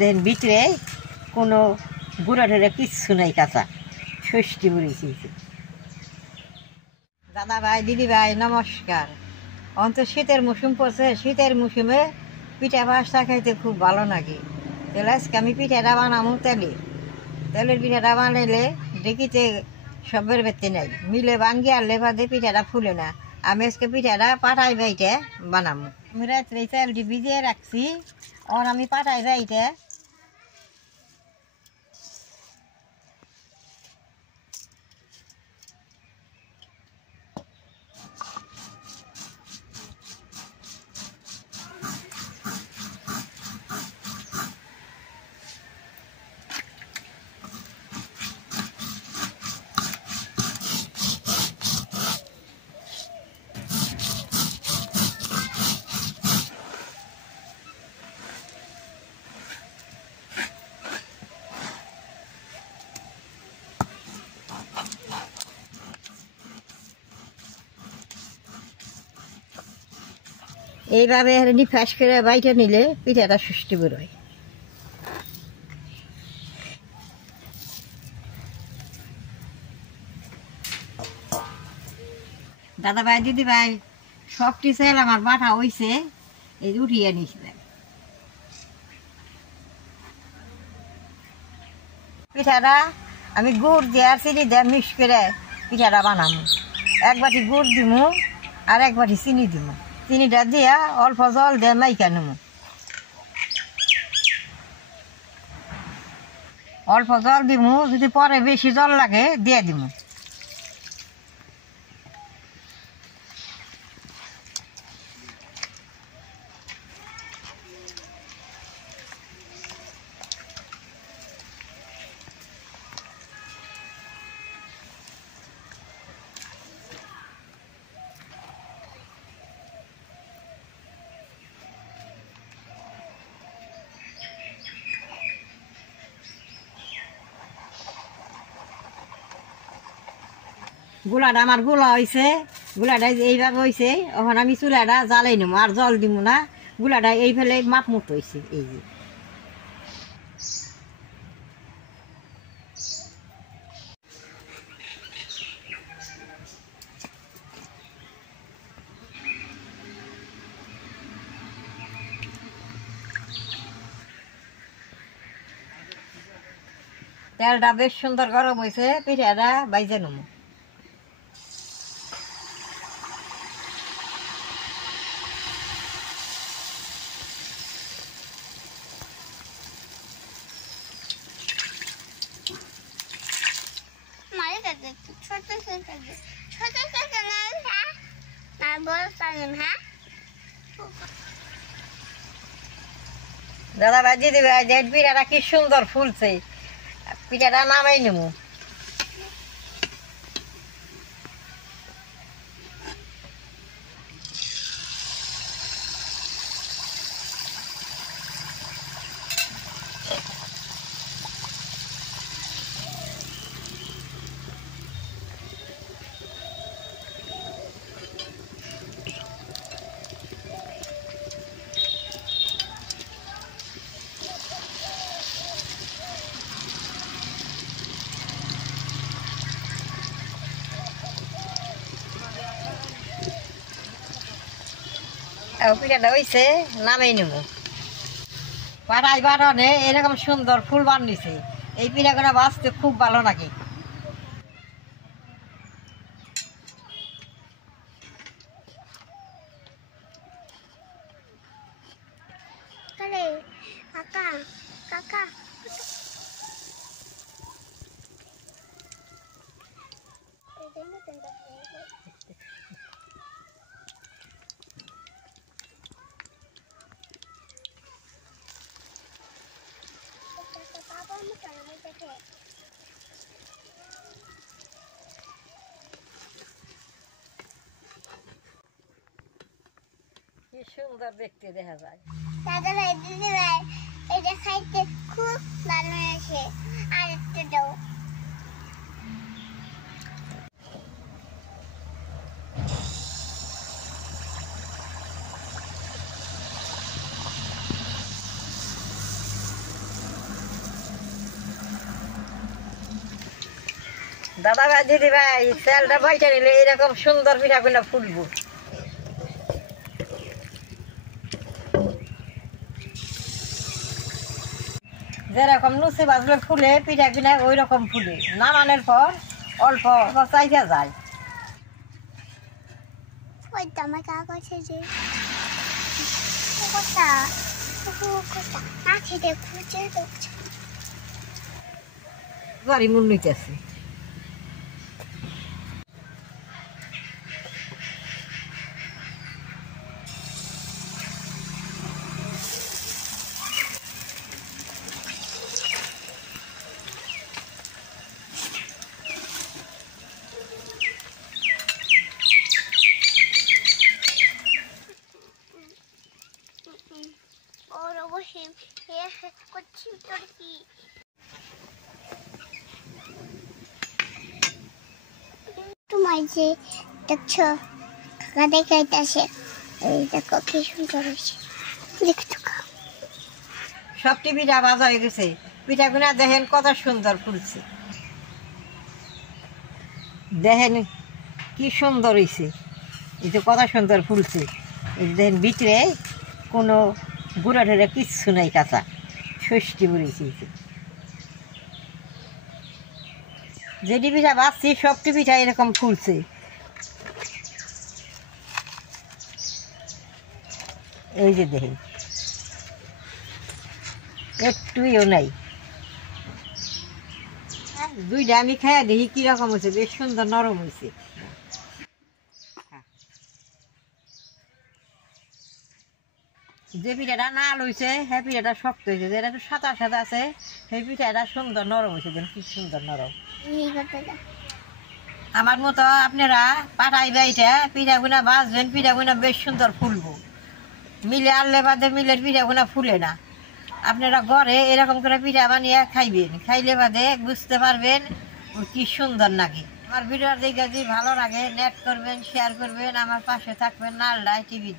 দেন ভিতরে কোনো গুঁড়া ঠুড়া কিচ্ছু নাই, কাঁচা ষষ্ঠী বলেছি। দাদা ভাই, দিদি ভাই, নমস্কার। অন্ত শীতের মৌসুম পড়ছে, শীতের মৌসুমে পিঠা পাঁচটা খাইতে খুব ভালো লাগে। তাহলে আজকে আমি পিঠাটা বানাবো তেলের পিঠাটা বানাইলে দেখিতে সবের বেতে নাই, মিলে ভাঙ্গি আনলে বাদে পিঠাটা ফুলে না। আমি আজকে পিঠাটা পাটাই বাইটে বানাবো। আমি রাত্রে তেলটি ভিজিয়ে রাখছি, আর আমি পাটাই বাইটে এইভাবে নিফাস করে বাইটে নিলে পিঠাটা সুষ্টি বেরোয়। দাদা ভাই, দিদি ভাই, সবটি চাল আমার বাটা হয়েছে, এই উঠিয়ে নিয়েছিলাম। পিঠাটা আমি গুড় দিয়ে আর চিনি দিয়ে মিক্স করে পিঠাটা বানাবো। এক বাটি গুড় দিমু আর এক বাটি চিনি দিমু। চিনিটা দিয়া অল্প জল দিয়ে মাইকা নেবো। অল্প জল দিমু, যদি পরে বেশি জল লাগে দিয়ে দিমু। গুলাটা আমার গুলা হয়েছে, গুলাটা এইভাবে হয়েছে। এখন আমি চুলাটা জ্বালাই নেবো, আর জল দিব না। গুলাটা এই ফেলে মাপ মতো হয়েছে। এই যে তেলটা বেশ সুন্দর গরম হয়েছে, পিঠাটা বাইজে নেবো। দাদা ভাই, দিদি ভাই, পিঠাটা কি সুন্দর ফুলছে। পিঠাটা নামাই নেবো। পিঠাটা হয়েছে, নামাই নেবো। পাড়াই বাড়নে এরকম সুন্দর ফুল বানিয়েছে। এই পিঠাগুলো বাঁচতে খুব ভালো লাগে। কাকা কাকা কি সুন্দর দেখতে দেখা যায়। দাদা ভাই, দিদি ভাই, এটা খাইতে খুব ভালো আছে। আর একটু দাও। দাদা ভাই দিদি ভাই তেলটা বাইটা নিলে এরকম সুন্দর পিঠা গুলা ফুলবো। যেরকম লুচি বাজলে ফুলে পিঠা কিনা ওই রকম ফুলে, নামানোর পর অল্প অল্প চাইতে যায়। বাড়ি মূল নিতেছে তোমার যে দেখছো কাকা দেখাইতেছে, এই দেখো কি সুন্দর হয়েছে, দেখছো সবটি পিঠা ভাজা হয়ে গেছে। পিঠাগুলা দেখেন কত সুন্দর ফুলছে, দেখেন কি সুন্দর হয়েছে। এই যে কত সুন্দর ফুলছে, এই দেখেন ভিতরে কোনো গুঁড়া ঠুড়া কিচ্ছু নাই, কাঁচা ষষ্ঠী বলেছি। যেটি পিঠা ভাজছি সবটি পিঠা এরকম ফুলছে। এই যে দেখেন একটুও নাই। দুইটা আমি খাইয়া দেখি কিরকম হয়েছে, বেশ সুন্দর নরম হয়েছে। যে পিঠাটা নাল হয়েছে হ্যাঁ পিঠাটা শক্ত হয়েছে, যেটা একটু সাদা সাদা আছে সেই পিঠাটা সুন্দর নরম হয়েছে। দেখুন কি সুন্দর নরম। আমার মতো আপনারা পাঠাইবে এটা পিঠাগুনা বাজবেন, পিঠাগুনা বেশ সুন্দর ফুলবো। মিলে আনলে বাদে মিলের পিঠাগুনা ফুলে না। আপনারা ঘরে এরকম করে পিঠা বানিয়ে খাইবেন, খাইলে বাদে বুঝতে পারবেন কি সুন্দর নাকি। আমার ভিডিওর দেখে যদি ভালো লাগে নেট করবেন, শেয়ার করবেন, আমার পাশে থাকবেন। নালডাই টিভি।